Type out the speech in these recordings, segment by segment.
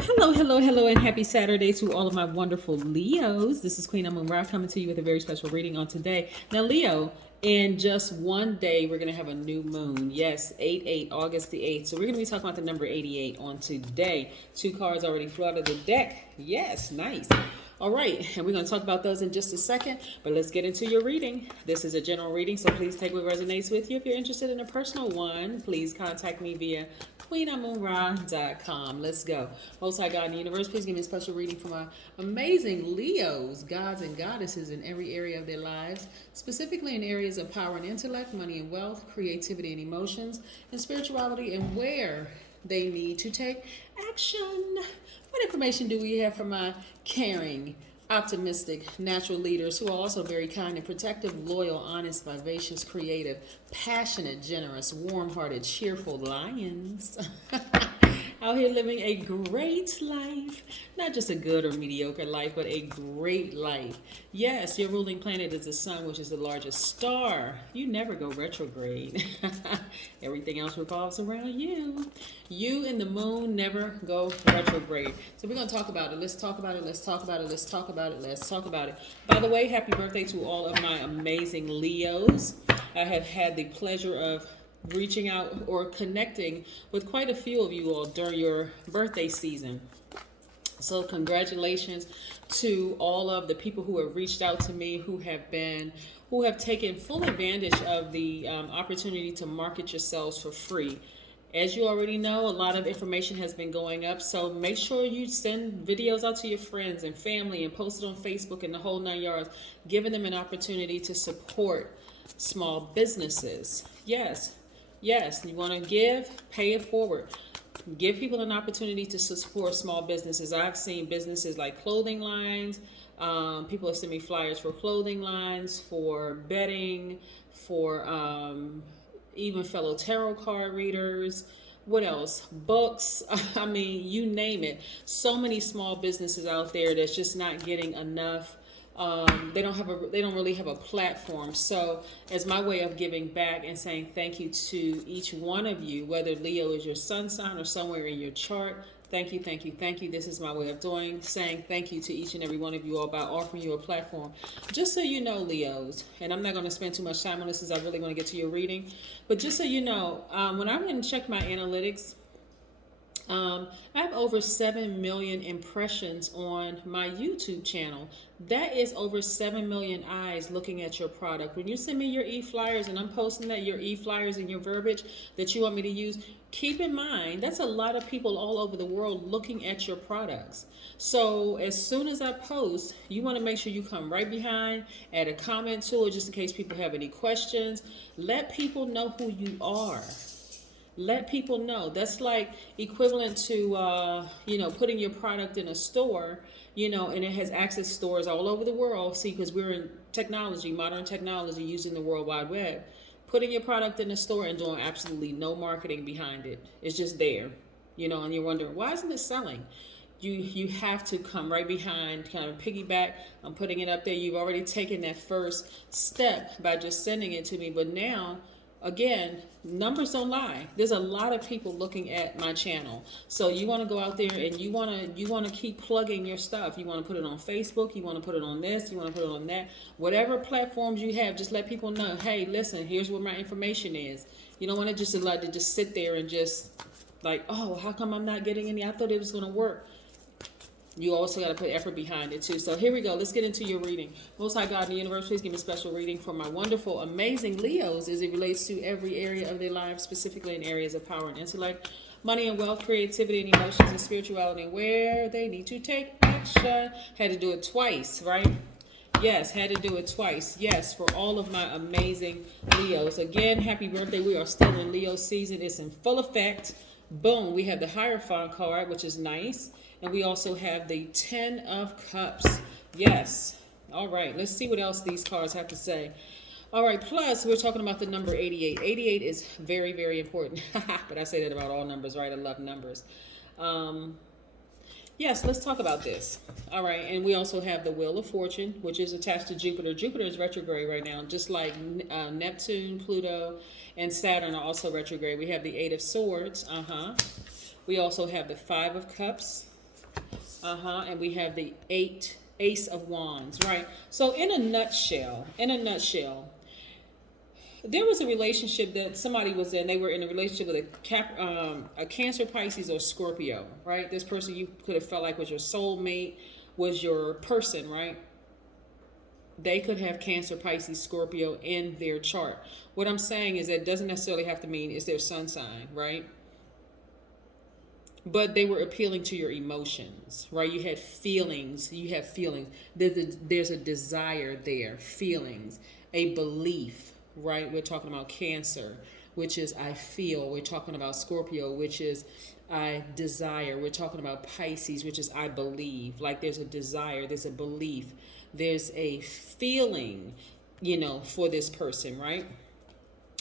Hello, hello, hello, and happy Saturday to all of my wonderful Leos. This is Queen Amun Ra coming to you with a very special reading on today. Now, Leo, in just one day, we're going to have a new moon. Yes, 8-8, August the 8th. So we're going to be talking about the number 88 on today. Two cards already flew out of the deck. Yes, nice. All right, and we're going to talk about those in just a second, but let's get into your reading. This is a general reading, so please take what resonates with you. If you're interested in a personal one, please contact me via queenamunra.com. Let's go. Most High God in the universe, please give me a special reading for my amazing Leos, gods and goddesses in every area of their lives, specifically in areas of power and intellect, money and wealth, creativity and emotions, and spirituality, and where they need to take action. What information do we have for my caring, optimistic, natural leaders who are also very kind and protective, loyal, honest, vivacious, creative, passionate, generous, warm-hearted, cheerful lions? Out here living a great life. Not just a good or mediocre life, but a great life. Yes, your ruling planet is the sun, which is the largest star. You never go retrograde. Everything else revolves around you. You and the moon never go retrograde. So we're going to talk about it. Let's talk about it. Let's talk about it. Let's talk about it. Let's talk about it. By the way, happy birthday to all of my amazing Leos. I have had the pleasure of reaching out or connecting with quite a few of you all during your birthday season. So congratulations to all of the people who have reached out to me, who have taken full advantage of the opportunity to market yourselves for free. As you already know, a lot of information has been going up, so make sure you send videos out to your friends and family and post it on Facebook and the whole 9 yards, giving them an opportunity to support small businesses. Yes, you want to give, pay it forward. Give people an opportunity to support small businesses. I've seen businesses like clothing lines. People have sent me flyers for clothing lines, for bedding, for even fellow tarot card readers. What else? Books. I mean, you name it. So many small businesses out there that's just not getting enough. They don't really have a platform. So as my way of giving back and saying thank you to each one of you, whether Leo is your sun sign or somewhere in your chart, thank you, thank you, thank you. This is my way of saying thank you to each and every one of you all by offering you a platform. Just so you know, Leos, and I'm not going to spend too much time on this as I really want to get to your reading, but just so you know, when I went and checked my analytics, I have over 7 million impressions on my YouTube channel. That is over 7 million eyes looking at your product. When you send me your e-flyers and I'm posting that, your e-flyers and your verbiage that you want me to use, keep in mind, that's a lot of people all over the world looking at your products. So as soon as I post, you want to make sure you come right behind, add a comment to it just in case people have any questions. Let people know who you are. Let people know. That's like equivalent to, putting your product in a store, and it has access stores all over the world. See, because we're in technology, modern technology, using the World Wide Web. Putting your product in a store and doing absolutely no marketing behind it. It's just there, and you're wondering, why isn't it selling? You have to come right behind, kind of piggyback. I'm putting it up there. You've already taken that first step by just sending it to me. But now, again, numbers don't lie. There's a lot of people looking at my channel. So you want to go out there and you want to keep plugging your stuff. You want to put it on Facebook, you want to put it on this, you want to put it on that. Whatever platforms you have, just let people know, hey, listen, here's where my information is. You don't want to just allow to just sit there and just like, oh, how come I'm not getting any? I thought it was going to work. You also got to put effort behind it too. So here we go. Let's get into your reading. Most High God in the universe, please give me a special reading for my wonderful, amazing Leos as it relates to every area of their lives, specifically in areas of power and intellect, money and wealth, creativity and emotions, and spirituality, and where they need to take action. Had to do it twice, right? Yes, had to do it twice. Yes, for all of my amazing Leos. Again, happy birthday. We are still in Leo season. It's in full effect. Boom. We have the Hierophant card, which is nice. And we also have the 10 of Cups. Yes. All right. Let's see what else these cards have to say. All right. Plus, we're talking about the number 88. 88 is very, very important. But I say that about all numbers, right? I love numbers. Yes, let's talk about this. All right. And we also have the Wheel of Fortune, which is attached to Jupiter. Jupiter is retrograde right now, just like Neptune, Pluto, and Saturn are also retrograde. We have the 8 of Swords. We also have the 5 of Cups. And we have the Ace of Wands, right? So in a nutshell, there was a relationship that somebody was in. They were in a relationship with a Cancer, Pisces, or Scorpio, right? This person you could have felt like was your soulmate, was your person, right? They could have Cancer, Pisces, Scorpio in their chart. What I'm saying is that it doesn't necessarily have to mean it's their sun sign, right? But they were appealing to your emotions, right? You had feelings. There's a desire there, feelings, a belief, right? We're talking about Cancer, which is I feel. We're talking about Scorpio, which is I desire. We're talking about Pisces, which is I believe. Like there's a desire, there's a belief, there's a feeling, for this person, right?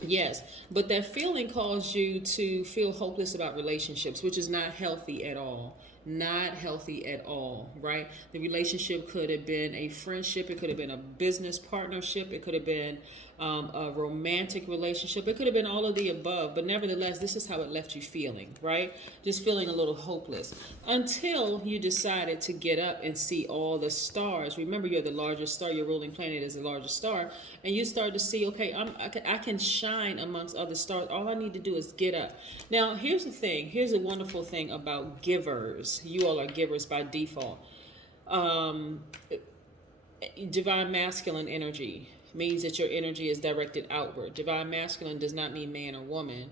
Yes, but that feeling caused you to feel hopeless about relationships, which is not healthy at all. Not healthy at all, right? The relationship could have been a friendship, it could have been a business partnership, it could have been a romantic relationship, it could have been all of the above, but nevertheless, this is how it left you feeling, right? Just feeling a little hopeless until you decided to get up and see all the stars. Remember, you're the largest star, your ruling planet is the largest star, and you start to see, okay, I can shine amongst other stars. All I need to do is get up. Now, here's the thing. Here's a wonderful thing about givers. You all are givers by default. Divine masculine energy means that your energy is directed outward. Divine masculine does not mean man or woman.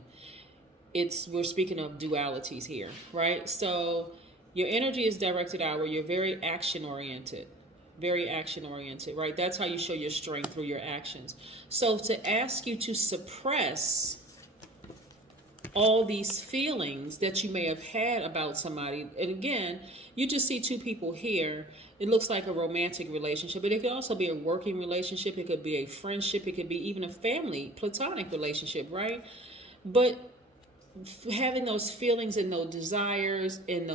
We're speaking of dualities here, right? So your energy is directed outward. You're very action oriented. Very action oriented, right? That's how you show your strength, through your actions. So to ask you to suppress all these feelings that you may have had about somebody, and again, you just see two people here. It looks like a romantic relationship, but it could also be a working relationship. It could be a friendship. It could be even a family, platonic relationship, right? But having those feelings and those desires and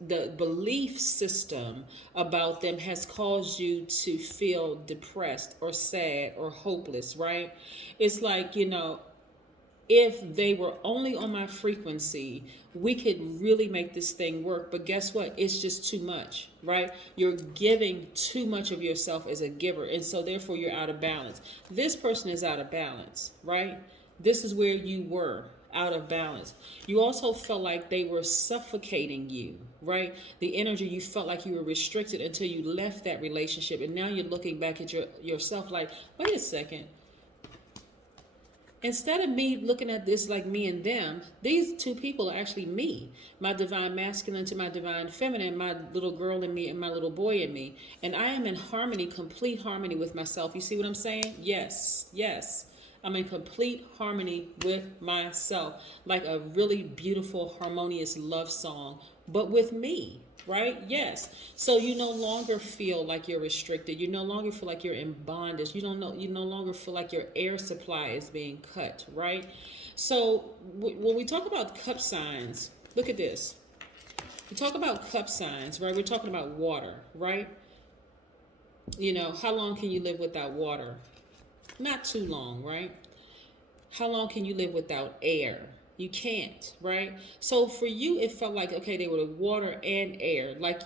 the belief system about them has caused you to feel depressed or sad or hopeless, right? It's like, if they were only on my frequency, we could really make this thing work. But guess what? It's just too much, right? You're giving too much of yourself as a giver. And so therefore you're out of balance. This person is out of balance, right? This is where you were, out of balance. You also felt like they were suffocating you, right? The energy, you felt like you were restricted until you left that relationship. And now you're looking back at yourself like, wait a second. Instead of me looking at this like me and them, these two people are actually me. My divine masculine to my divine feminine, my little girl in me and my little boy in me. And I am in harmony, complete harmony with myself. You see what I'm saying? Yes, yes. I'm in complete harmony with myself. Like a really beautiful, harmonious love song, but with me. Right? Yes. So you no longer feel like you're restricted. You no longer feel like you're in bondage. You no longer feel like your air supply is being cut, right? So when we talk about cup signs, look at this. We talk about cup signs, right? We're talking about water, right? How long can you live without water? Not too long, right? How long can you live without air? You can't, right? So for you, it felt like, okay, they were water and air. Like,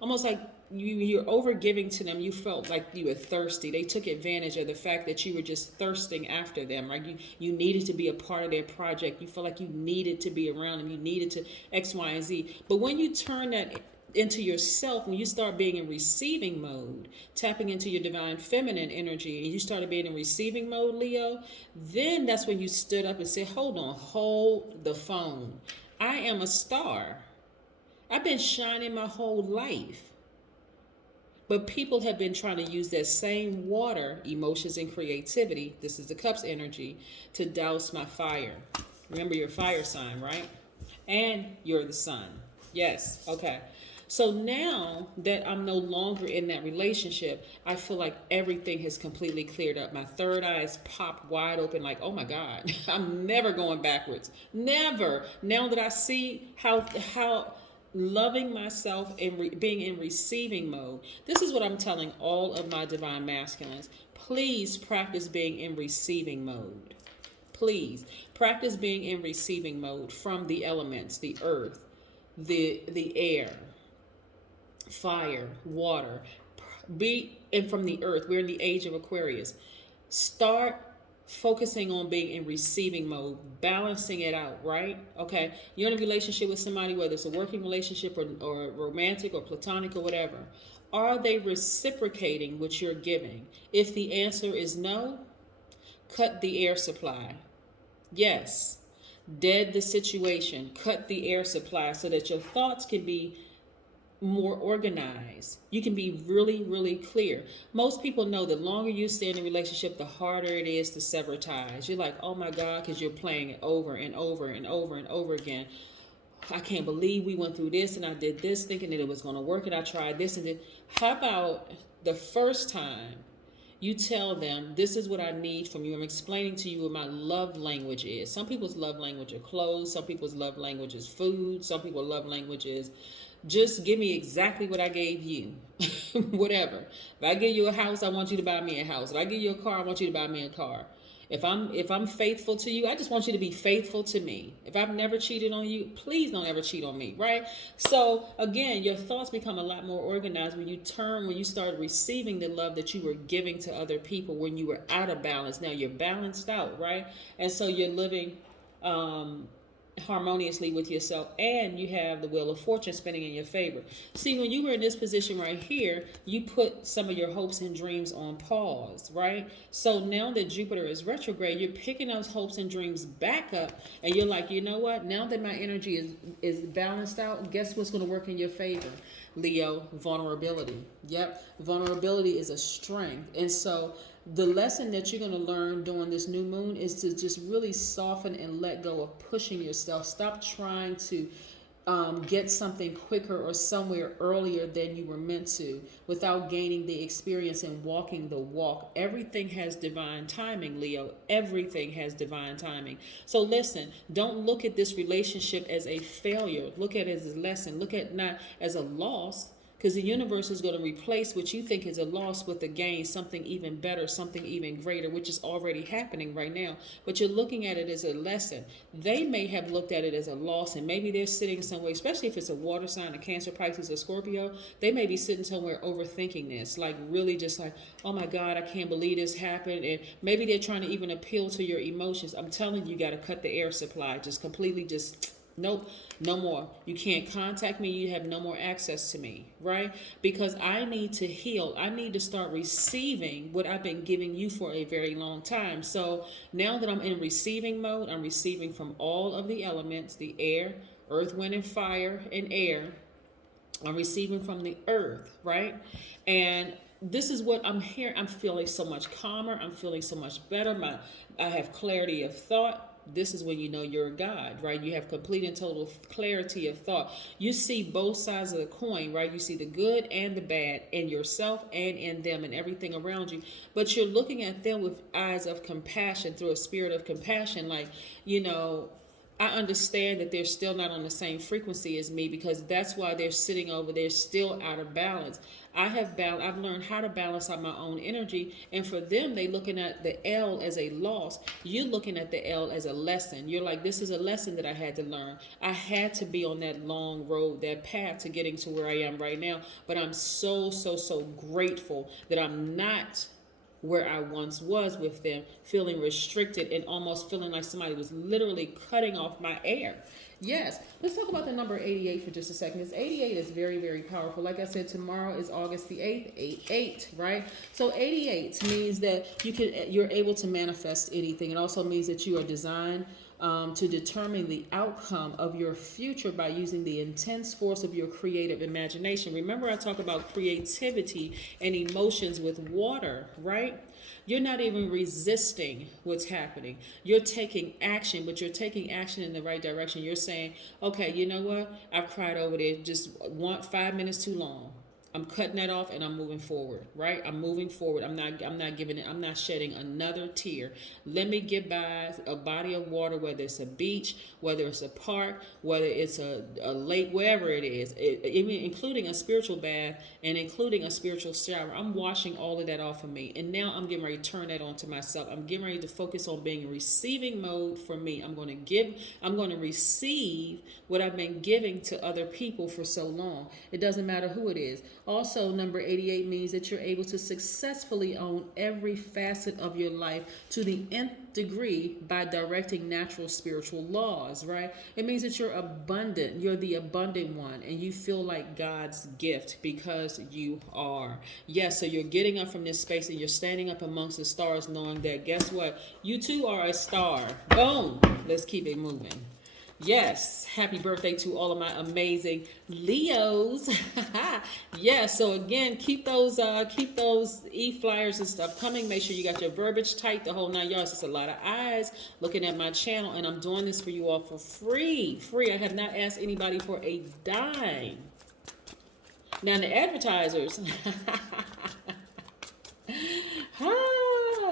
almost like you're over giving to them. You felt like you were thirsty. They took advantage of the fact that you were just thirsting after them, right? You needed to be a part of their project. You felt like you needed to be around them. You needed to X, Y, and Z. But when you turn that into yourself, when you start being in receiving mode, tapping into your divine feminine energy, and you started being in receiving mode, Leo, then that's when you stood up and said, hold the phone. I am a star. I've been shining my whole life. But people have been trying to use that same water, emotions and creativity, this is the cups energy, to douse my fire. Remember, you're a fire sign, right? And you're the sun. Yes, okay. So now that I'm no longer in that relationship, I feel like everything has completely cleared up. My third eyes popped wide open like, oh my God, I'm never going backwards. Never. Now that I see how loving myself and being in receiving mode, this is what I'm telling all of my divine masculines. Please practice being in receiving mode. Please practice being in receiving mode from the elements, the earth, the air, fire, water, be and from the earth. We're in the age of Aquarius. Start focusing on being in receiving mode, balancing it out, right? Okay, you're in a relationship with somebody, whether it's a working relationship or romantic or platonic or whatever. Are they reciprocating what you're giving? If the answer is no, cut the air supply. Yes, dead the situation, cut the air supply so that your thoughts can be more organized. You can be really, really clear. Most people know the longer you stay in a relationship, the harder it is to sever ties. You're like, oh my God, because you're playing it over and over and over and over again. I can't believe we went through this and I did this thinking that it was going to work and I tried this and this. How about the first time you tell them, this is what I need from you. I'm explaining to you what my love language is. Some people's love language are clothes. Some people's love language is food. Some people's love language is just give me exactly what I gave you. Whatever. If I give you a house, I want you to buy me a house. If I give you a car, I want you to buy me a car. If I'm faithful to you, I just want you to be faithful to me. If I've never cheated on you, please don't ever cheat on me, right? So again, your thoughts become a lot more organized when you start receiving the love that you were giving to other people when you were out of balance. Now you're balanced out, right? And so you're living harmoniously with yourself, and you have the wheel of fortune spinning in your favor. See, when you were in this position right here, you put some of your hopes and dreams on pause, right? So now that Jupiter is retrograde, you're picking those hopes and dreams back up, and you're like, you know what? Now that my energy is balanced out, guess what's going to work in your favor? Leo, vulnerability. Yep, vulnerability is a strength. And so the lesson that you're going to learn during this new moon is to just really soften and let go of pushing yourself. Stop trying to get something quicker or somewhere earlier than you were meant to without gaining the experience and walking the walk. Everything has divine timing, Leo. Everything has divine timing. So listen, don't look at this relationship as a failure. Look at it as a lesson. Look at it not as a loss, because the universe is going to replace what you think is a loss with a gain, something even better, something even greater, which is already happening right now. But you're looking at it as a lesson. They may have looked at it as a loss, and maybe they're sitting somewhere, especially if it's a water sign, a Cancer, Pisces, or Scorpio, they may be sitting somewhere overthinking this, like really just like, oh my God, I can't believe this happened. And maybe they're trying to even appeal to your emotions. I'm telling you, you got to cut the air supply, just completely just... Nope, no more. You can't contact me. You have no more access to me, right? Because I need to heal. I need to start receiving what I've been giving you for a very long time. So now that I'm in receiving mode, I'm receiving from all of the elements, the air, earth, wind, and fire, and air. I'm receiving from the earth, right? And this is what I'm here. I'm feeling so much calmer. I'm feeling so much better. I have clarity of thought. This is when you know you're a God, right? You have complete and total clarity of thought. You see both sides of the coin, right? You see the good and the bad in yourself and in them and everything around you. But you're looking at them with eyes of compassion, through a spirit of compassion. Like, I understand that they're still not on the same frequency as me, because that's why they're sitting over there still out of balance. I've learned how to balance out my own energy, and for them, they looking at the L as a loss. You're looking at the L as a lesson. You're like, this is a lesson that I had to learn. I had to be on that long road, that path to getting to where I am right now. But I'm so, so, so grateful that I'm not where I once was with them, feeling restricted and almost feeling like somebody was literally cutting off my air. Yes, let's talk about the number 88 for just a second. This 88 is very, very powerful. Like I said, tomorrow is August the 8th, 88, right? So 88 means that you're able to manifest anything. It also means that you are designed to determine the outcome of your future by using the intense force of your creative imagination. Remember, I talk about creativity and emotions with water, right? You're not even resisting what's happening. You're taking action, but you're taking action in the right direction. You're saying, okay, you know what? I've cried over there just 5 minutes too long. I'm cutting that off and I'm moving forward, right? I'm moving forward. I'm not giving it, I'm not shedding another tear. Let me get by a body of water, whether it's a beach, whether it's a park, whether it's a lake, wherever it is, even including a spiritual bath and including a spiritual shower. I'm washing all of that off of me. And now I'm getting ready to turn that on to myself. I'm getting ready to focus on being in receiving mode for me. I'm going to receive what I've been giving to other people for so long. It doesn't matter who it is. Also, number 88 means that you're able to successfully own every facet of your life to the nth degree by directing natural spiritual laws, right? It means that you're abundant. You're the abundant one, and you feel like God's gift because you are. Yes, so you're getting up from this space and you're standing up amongst the stars knowing that, guess what? You too are a star. Boom. Let's keep it moving. Yes, happy birthday to all of my amazing Leos. Yes, so again, keep those e-flyers and stuff coming. Make sure you got your verbiage tight, the whole 9 yards. It's a lot of eyes looking at my channel, and I'm doing this for you all for free. I have not asked anybody for a dime. Now the advertisers,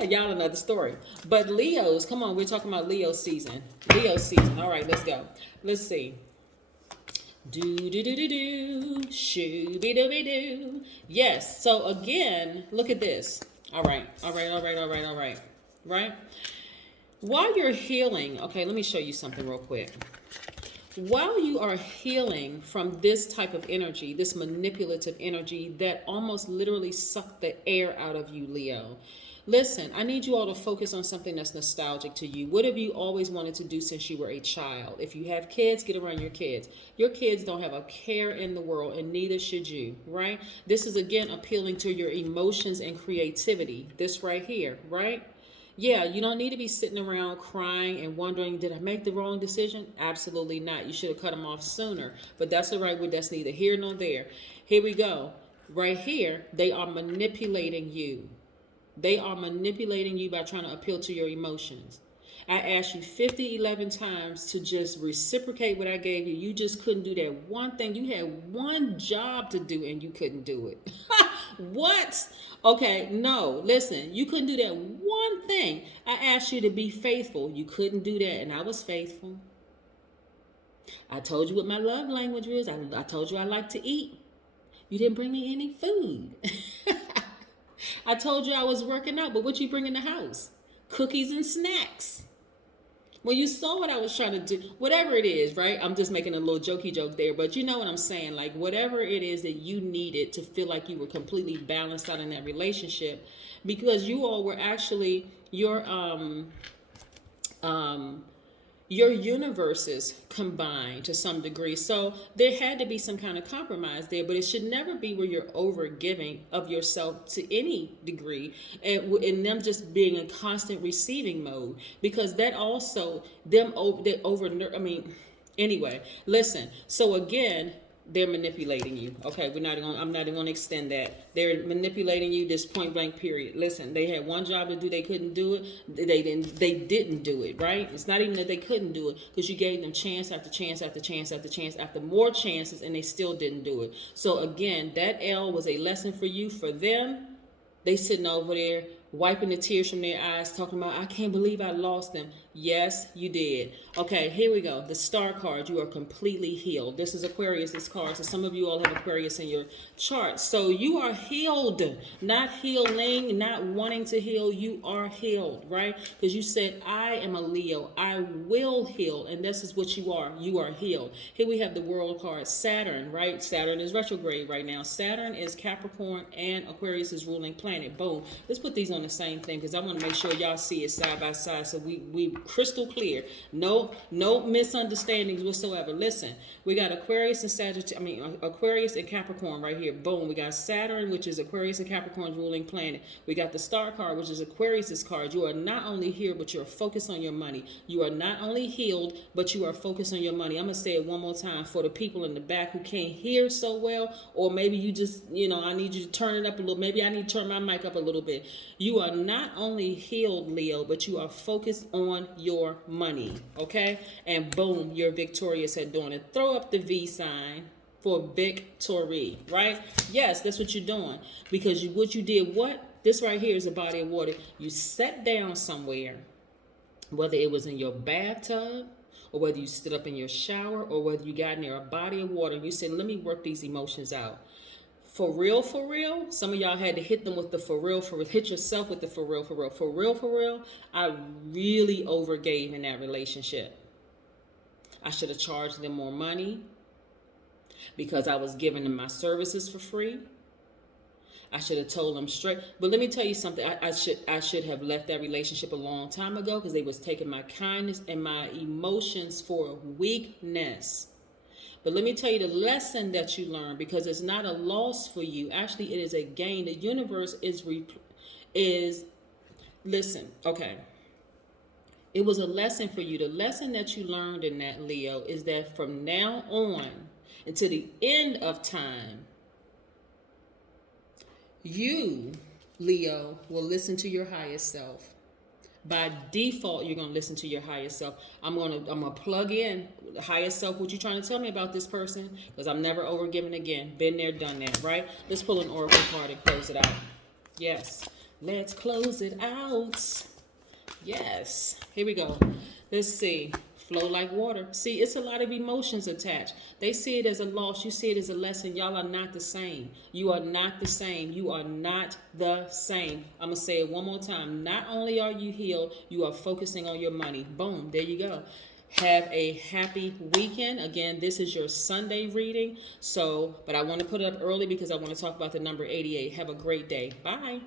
y'all another story. But Leos, come on, we're talking about Leo season. All right, let's go. Let's see. Shoo-be-doo-be-doo. Yes. So again, look at this. All right. Right? While you're healing, okay, let me show you something real quick. While you are healing from this type of energy, this manipulative energy that almost literally sucked the air out of you, Leo, listen, I need you all to focus on something that's nostalgic to you. What have you always wanted to do since you were a child? If you have kids, get around your kids. Your kids don't have a care in the world, and neither should you, right? This is, again, appealing to your emotions and creativity. This right here, right? Yeah, you don't need to be sitting around crying and wondering, did I make the wrong decision? Absolutely not. You should have cut them off sooner. But that's all right. That's neither here nor there. Here we go. Right here, they are manipulating you. They are manipulating you by trying to appeal to your emotions. I asked you 11 times to just reciprocate what I gave you. You just couldn't do that one thing. You had one job to do and you couldn't do it. What? Okay, no, listen, you couldn't do that one thing. I asked you to be faithful. You couldn't do that, and I was faithful. I told you what my love language is. I told you I like to eat. You didn't bring me any food. I told you I was working out, but what you bring in the house? Cookies and snacks. When you saw what I was trying to do, whatever it is, right? I'm just making a little jokey joke there, but you know what I'm saying? Like, whatever it is that you needed to feel like you were completely balanced out in that relationship, because you all were actually your universes combined to some degree. So there had to be some kind of compromise there, but it should never be where you're over giving of yourself to any degree and them just being in constant receiving mode, because that also anyway, listen. So again, they're manipulating you. Okay, I'm not even gonna extend that. They're manipulating you, this point blank period. Listen, they had one job to do, they couldn't do it. They didn't do it, right? It's not even that they couldn't do it, because you gave them chance after chance after chance after chance after more chances, and they still didn't do it. So again, that L was a lesson for you. For them, they sitting over there wiping the tears from their eyes, talking about, I can't believe I lost them. Yes, you did. Okay, here we go. The star card, you are completely healed. This is Aquarius's card. So some of you all have Aquarius in your chart. So you are healed, not healing, not wanting to heal. You are healed, right? Because you said, I am a Leo. I will heal. And this is what you are. You are healed. Here we have the world card, Saturn, right? Saturn is retrograde right now. Saturn is Capricorn and Aquarius is ruling planet. Boom. Let's put these on the same thing, because I want to make sure y'all see it side by side, so we crystal clear. No misunderstandings whatsoever. Listen, we got Aquarius and Aquarius and Capricorn right here. Boom. We got Saturn, which is Aquarius and Capricorn's ruling planet. We got the star card, which is Aquarius's card. You are not only here, but you're focused on your money. You are not only healed, but you are focused on your money. I'm gonna say it one more time for the people in the back who can't hear so well, or maybe you just, I need you to turn it up a little. Maybe I need to turn my mic up a little bit. You are not only healed, Leo, but you are focused on your money, okay? And boom, you're victorious at doing it. Throw up the V sign. for victory, right? Yes, that's what you're doing. Because what you did, this right here is a body of water. You sat down somewhere, whether it was in your bathtub, or whether you stood up in your shower, or whether you got near a body of water, and you said, let me work these emotions out. For real, some of y'all had to hit them with the for real, hit yourself with the for real. I really overgave in that relationship. I should have charged them more money because I was giving them my services for free. I should have told them straight. But let me tell you something. I should have left that relationship a long time ago because they was taking my kindness and my emotions for weakness. But let me tell you the lesson that you learned, because it's not a loss for you. Actually, it is a gain. The universe is listen, okay. It was a lesson for you. The lesson that you learned in that, Leo, is that from now on until the end of time, you, Leo, will listen to your highest self. By default, you're going to listen to your highest self. I'm going to plug in the highest self. What you trying to tell me about this person? Because I'm never overgiving again. Been there, done that, right? Let's pull an oracle card and close it out. Yes. Let's close it out. Yes. Here we go. Let's see. Flow like water. See, it's a lot of emotions attached. They see it as a loss. You see it as a lesson. Y'all are not the same. You are not the same. You are not the same. I'm going to say it one more time. Not only are you healed, you are focusing on your money. Boom. There you go. Have a happy weekend. Again, this is your Sunday reading. But I want to put it up early because I want to talk about the number 88. Have a great day. Bye.